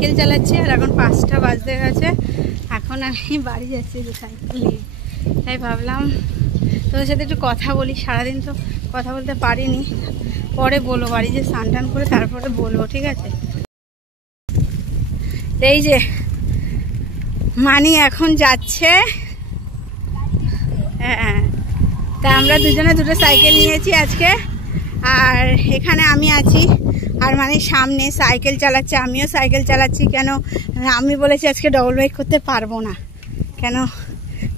Cycle চালাচ্ছি আর এখন 5টা বাজতে গেছে। এখন আমি বাড়ি যাচ্ছি যে সাইকেল নিয়ে, তাই ভাবলাম তোদের সাথে একটু কথা বলি। সারাদিন তো কথা বলতে পারিনি, পরে বলবো, বাড়ি যে স্নান টান করে তারপরে বলবো, ঠিক আছে? এই যে মানি এখন যাচ্ছে, হ্যাঁ, তা আমরা দুজনে দুটো সাইকেল নিয়েছি আজকে। আর এখানে আমি আছি, আর মানে সামনে সাইকেল চালাচ্ছে, আমিও সাইকেল চালাচ্ছি। কেন আমি বলেছি আজকে ডবল বাইক করতে পারবো না, কেন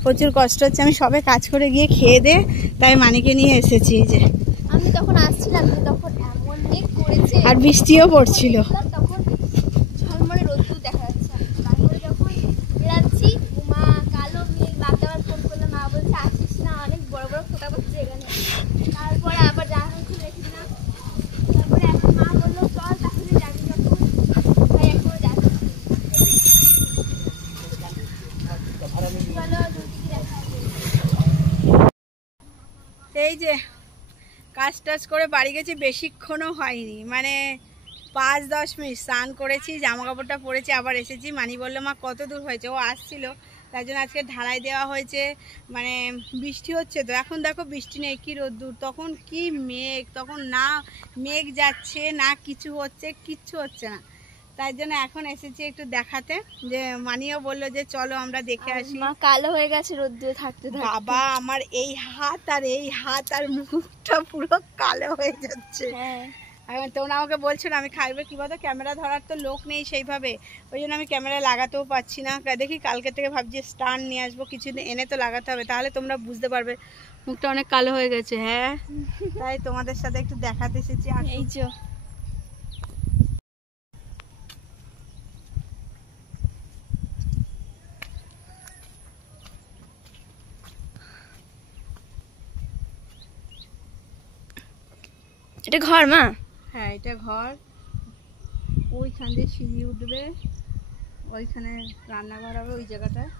প্রচুর কষ্ট হচ্ছে। আমি সবে কাজ করে গিয়ে খেয়ে দে, তাই মানিকে নিয়ে এসেছি। যে আমি তখন আসছিলাম, তখন এমন মেঘ করেছে আর বৃষ্টিও পড়ছিল। তখন ঝলমলে রোদ্দুর দেখা যাচ্ছে। তারপরে যখন বেরাচ্ছি, মা কালো মেঘ, বাবা আবার ফোন করলে, মা বলছে আসিস না, অনেক বড় বড় ফোঁটা পড়ছে এখানে। তারপরে আবার জামা খুলে রেখেছিলাম, তারপরে এখন মা বললো চল তাহলে যাবি যখন, তাই এখনো যাচ্ছি। চলো দুদিকে দেখা হবে। এই যে কাজ টাজ করে বাড়ি গেছি, বেশিক্ষণও হয়নি, মানে 5-10 মিনিট স্নান করেছি, জামা কাপড়টা পরেছি, আবার এসেছি। মানি বললো মা কত দূর হয়েছে, ও আসছিল তার জন্য আজকে ঢালাই দেওয়া হয়েছে। মানে বৃষ্টি হচ্ছে তো, এখন দেখো বৃষ্টি নেই, কি রোদ্দুর, তখন কি মেঘ, তখন না মেঘ যাচ্ছে না কিছু হচ্ছে, কিচ্ছু হচ্ছে না। তাই জন্য এখন এসেছি একটু দেখাতে, যে মানিও বললো যে চলো আমরা দেখে আসি। মা কালো হয়ে গেছে রোদ্দুরে থাকতে থাকতে। বাবা আমার এই হাত আর মুখটা পুরো কালো হয়ে যাচ্ছে। হ্যাঁ, তোমরা আমাকে বলছো না আমি খাইবে কি বলতো, ক্যামেরা ধরার তো লোক নেই সেইভাবে, ওই জন্য আমি ক্যামেরা লাগাতেও পারছি না। দেখি কালকে থেকে ভাবছি স্ট্যান্ড নিয়ে আসবো, কিছু এনে তো লাগাতে হবে, তাহলে তোমরা বুঝতে পারবে মুখটা অনেক কালো হয়ে গেছে। হ্যাঁ, তাই তোমাদের সাথে একটু দেখাতে এসেছি। এই যে এটা ঘর মা? হ্যাঁ, এটা ঘর। ওইখান দিয়ে সিঁড়ি উঠবে, ওইখানে রান্নাঘর হবে ওই জায়গাটায়।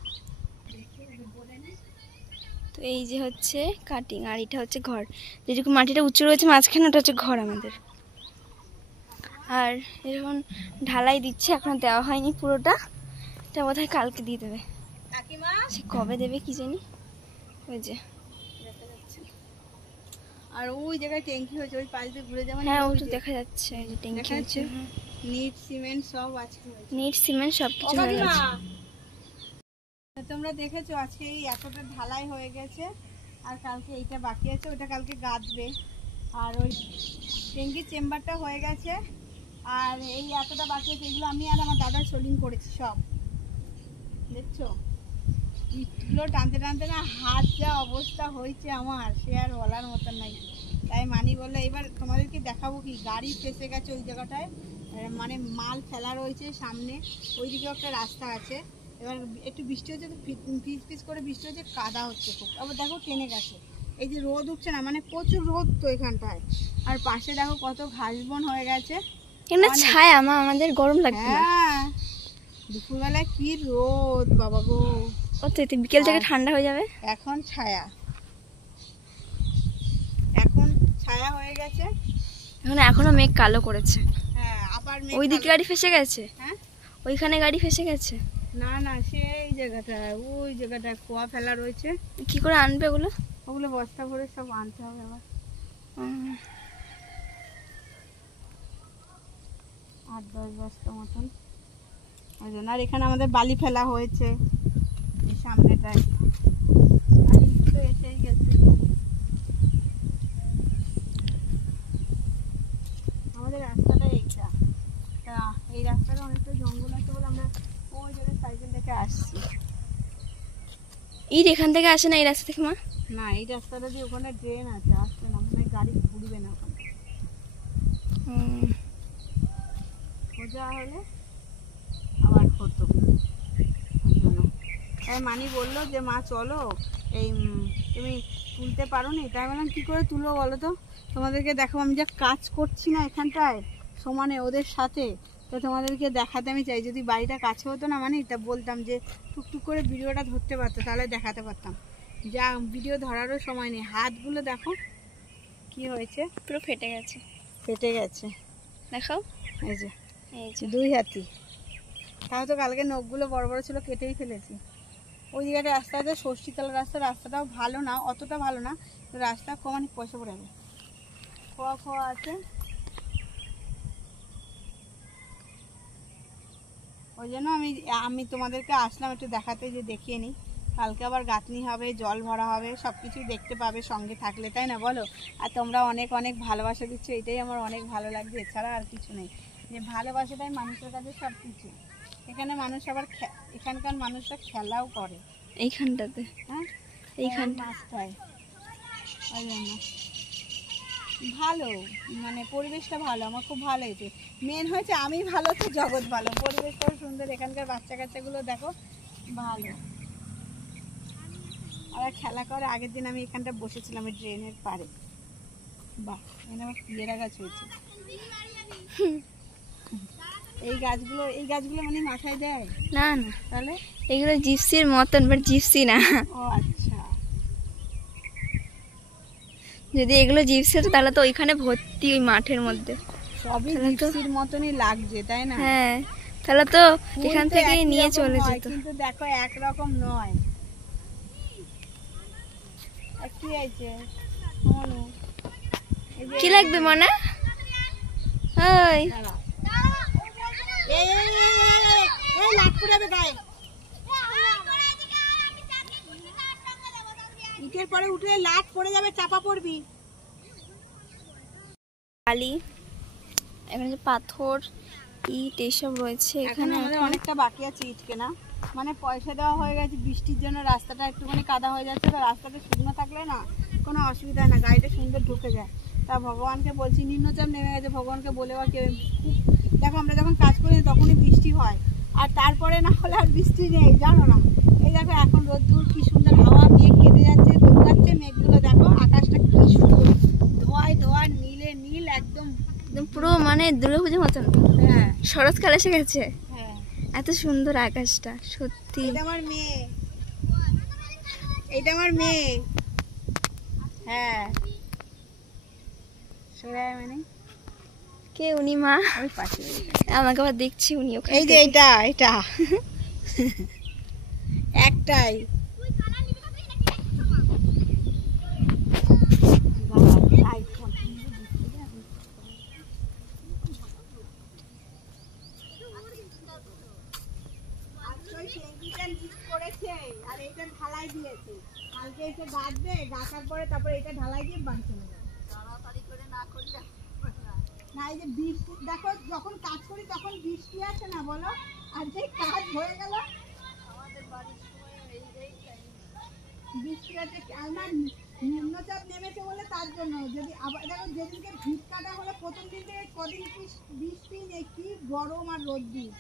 তো এই যে হচ্ছে কাটিং, আর এটা হচ্ছে ঘর। যেটুকু মাটিটা উঁচু রয়েছে মাঝখানে, ওটা হচ্ছে ঘর আমাদের। আর এরকম ঢালাই দিচ্ছে, এখনো দেওয়া হয়নি পুরোটা, এটা বোধহয় কালকে দিয়ে দেবে। সে কবে দেবে কি জানি। ওই যে আর ওই জায়গায় ট্যাঙ্কি হয়েছে, ওই পাশ দিয়ে ঘুরে যাবেন। হ্যাঁ, ওটা দেখা যাচ্ছে, এই যে ট্যাঙ্কি হচ্ছে, নিট সিমেন্ট সব আছে, নিট সিমেন্ট সব কিছু হয়ে গেছে। তোমরা দেখেছো আজকে এই এতটা ঢালাই হয়ে গেছে, আর কালকে এইটা বাকি আছে, ওটা কালকে গাঁথবে। আর ওই ট্যাঙ্কির চেম্বারটা হয়ে গেছে, আর এই এতটা বাকি আছে, এগুলো আমি আর আমার দাদা সোলিং করেছি সব। দেখছো ইটগুলো টানতে টানতে না হাত যা অবস্থা হয়েছে আমার, সে আর বলার মতন নাই। তাই মানি বললো এবার তোমাদেরকে দেখাবো কি, গাড়ি ফেসে গেছে ওই জায়গাটায়, মানে মাল ফেলা রয়েছে সামনে, ওইদিকে একটা রাস্তা আছে। এবার একটু বৃষ্টি হচ্ছে তো পিচ পিচ করে বৃষ্টি হচ্ছে, কাদা হচ্ছে খুব। আবার দেখো টেনে গেছে, এই যে রোদ উঠছে না, মানে প্রচুর রোদ তো এখানটায়। আর পাশে দেখো কত ঘাস বন হয়ে গেছে, ছায়া মা, আমাদের গরম লাগছে না। হ্যাঁ, দুপুরবেলায় কি রোদ বাবা গো। ও তো বিকেল থেকে ঠান্ডা হয়ে যাবে। এখন ছায়া, এখন ছায়া হয়ে গেছে, এখনো মেঘ কালো করেছে। হ্যাঁ, আবার ওইদিকে গাড়ি ফেসে গেছে। হ্যাঁ, ওইখানে গাড়ি ফেসে গেছে। না না, সেই জায়গাটায়, ওই জায়গাটায় খোয়া ফেলা রয়েছে। কি করে আনবে ওগুলো? ওগুলো বস্তা ভরে সব আনতে হবে আবার। 8-10 বস্তা মতন ওই জন্য। আর এখানে আমাদের বালি ফেলা হয়েছে এই সামনেটায়, আর তো এসেই গেছে। আমাদের রাস্তাটা এইটা, তা এই রাস্তাটা অনেকটা জঙ্গল আছে বলে আমরা ওই জায়গায় সাইকেল থেকে আসছি। ইট এখান থেকে আসে না এই রাস্তা থেকে মা? না, এই রাস্তাটা দিয়ে ওখানে ট্রেন আছে, আসবে না, ওখানে গাড়ি ঘুরবে না ওখানে। সোজা হলে আবার হতো, ওই জন্য। তাই মানি বললো যে মা চলো, এই তুমি তুলতে পারো নি, তাই বললাম কী করে তুলবো বলো তো, তোমাদেরকে দেখো আমি যা কাজ করছি না এখানটায় সমানে ওদের সাথে, তো তোমাদেরকে দেখাতে আমি চাই। যদি বাড়িটা কাছে হতো না মানে, তা বলতাম যে টুকটুক করে ভিডিওটা ধরতে পারতো, তাহলে দেখাতে পারতাম। যা ভিডিও ধরারও সময় নেই। হাতগুলো দেখো কি হয়েছে, পুরো ফেটে গেছে। ফেটে গেছে, দেখাও। এই যে এই যে 2 হাতি। তাও তো কালকে নখগুলো বড় বড় ছিল, কেটেই ফেলেছি। ওই দিকে রাস্তা আছে, ষষ্ঠীতলা রাস্তাটাও ভালো না, অতটা ভালো না, রাস্তা কমানি পয়সা পড়ে যাবে, খোয়া খোয়া আছে। ওই জন্য আমি তোমাদেরকে আসলাম একটু দেখাতে, যে দেখিয়ে নিই। কালকে আবার গাঁথনি হবে, জল ভরা হবে, সব কিছুই দেখতে পাবে সঙ্গে থাকলে, তাই না বলো? আর তোমরা অনেক অনেক ভালোবাসা দিচ্ছ, এটাই আমার অনেক ভালো লাগছে, এছাড়া আর কিছু নেই। যে ভালোবাসাটাই মানুষের কাছে সব কিছু। এখানে মানুষ আবার এখানকার মানুষরা খেলাও করে এইখানটাতে, হ্যাঁ এইখানটা মাছটায়। ওই জন্য ভালো, মানে পরিবেশটা ভালো, আমার খুব ভালো হয়েছে। মেন হয়েছে আমি ভালো তো জগৎ ভালো, পরিবেশটাও সুন্দর, এখানকার বাচ্চা কাচ্চাগুলো দেখো ভালো, ওরা খেলা করে। আগের দিন আমি এখানটা বসেছিলাম এই ড্রেনের পাড়ে, বাহ এখানে আমার পিয়ারা গাছ হয়েছে। এই গাছগুলো মানে মাথায় দেয় না না, তাহলে এগুলো জিপসির মতন, বাট জিপসি না। ও আচ্ছা, যদি এগুলো জিপসি হতো তাহলে তো ওইখানে ভর্তি, ওই মাঠের মধ্যে সবই জিপসির মতনই লাগছে, তাই না? হ্যাঁ, তাহলে তো এখান ফুল তো থেকে একই নিয়ে রকম চলে হয়, যেত। কিন্তু দেখো একরকম নয়। আর কি আছে মনু? কি লাগবে মনা? ওই ইটের পরে উঠলে লাট পড়ে যাবে, চাপা পড়বি। বালি, এখানে যে পাথর, ইট এইসব রয়েছে এখানে। আমাদের অনেকটা বাকি আছে ইট কেনা, মানে পয়সা দেওয়া হয়ে গেছে। বৃষ্টির জন্য রাস্তাটা একটুখানি কাদা হয়ে যাচ্ছে, তো রাস্তাটা শুকনো থাকলে না কোনো অসুবিধা না, গাড়িটা সুন্দর ঢুকে যায়। তা ভগবানকে বলছি, নিম্নচাপ নেমে গেছে, ভগবানকে বলে বা কেউ খুব, দেখো আমরা যখন কাজ করি তখনই বৃষ্টি হয়, আর তারপরে না হলে আর বৃষ্টি নেই, জানো না। এই দেখো এখন রোদ্দুর, কি সুন্দর হাওয়া, মেঘ কেটে যাচ্ছে, দৌড়াচ্ছে মেঘগুলো, দেখো আকাশটা কি সুন্দর, ধোয়ায় ধোয়া, নীলে নীল, একদম একদম পুরো মানে দুর্গাপূজার মতন। হ্যাঁ শরৎকাল এসে গেছে, হ্যাঁ। এত সুন্দর আকাশটা সত্যি। এটা আমার মেয়ে, এটা আমার মেয়ে। হ্যাঁ সোরায় মানে কে উনি? মা? ওই পাশে, আমাকে আবার দেখছি উনি ওখানে। এই যে এটা একটাই। আর এটা ঢালাই দিয়েছে, কালকে এসে গাঁথবে, গাঁথার পরে তারপরে এটা ঢালাই দিয়ে বাড়ি চলে যাবে। তাড়াতাড়ি করে না করলে না, এই যে বৃষ্টি দেখো, যখন কাজ করি তখন বৃষ্টি আসে না বলো, আর যে কাজ হয়ে গেল আমাদের বাড়ির সময় বৃষ্টি আছে, আমার নিম্নচাপ নেমেছে বলে তার জন্য। যদি আবার দেখো যেদিনকে ভিট কাটা হলো প্রথম দিন থেকে কদিন বৃষ্টি নেই, কি গরম আর রোদ্দুর।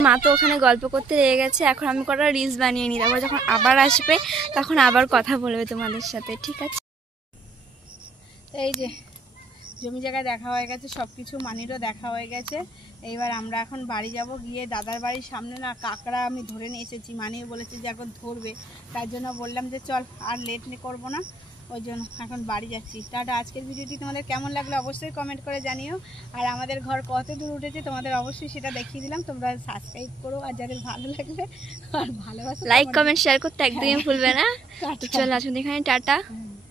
মা তো ওখানে গল্প করতে লেগে গেছে, এখন আমি কটা রিলস বানিয়ে নিই, তারপর যখন আবার আসবে তখন আবার কথা বলবে তোমাদের সাথে, ঠিক আছে? এই যে জমি জায়গায় দেখা হয়ে গেছে, সব কিছু মানিরও দেখা হয়ে গেছে। এইবার আমরা এখন বাড়ি যাব, গিয়ে দাদার বাড়ির সামনে না কাঁকড়া আমি ধরে নিয়ে এসেছি, মানিও বলেছে যে এখন ধরবে, তার জন্য বললাম যে চল আর লেট করবো না, ওই জন্য এখন বাড়ি যাচ্ছি। টাটা। আজকের ভিডিওটি তোমাদের কেমন লাগলো অবশ্যই কমেন্ট করে জানিও, আর আমাদের ঘর কত দূর উঠেছে তোমাদের অবশ্যই সেটা দেখিয়ে দিলাম। তোমরা সাবস্ক্রাইব করো, আর যাদের ভালো লাগবে আর ভালোবাসো লাইক কমেন্ট শেয়ার করতে একদমই ভুলবে না। চল আসুন এখানে, টাটা।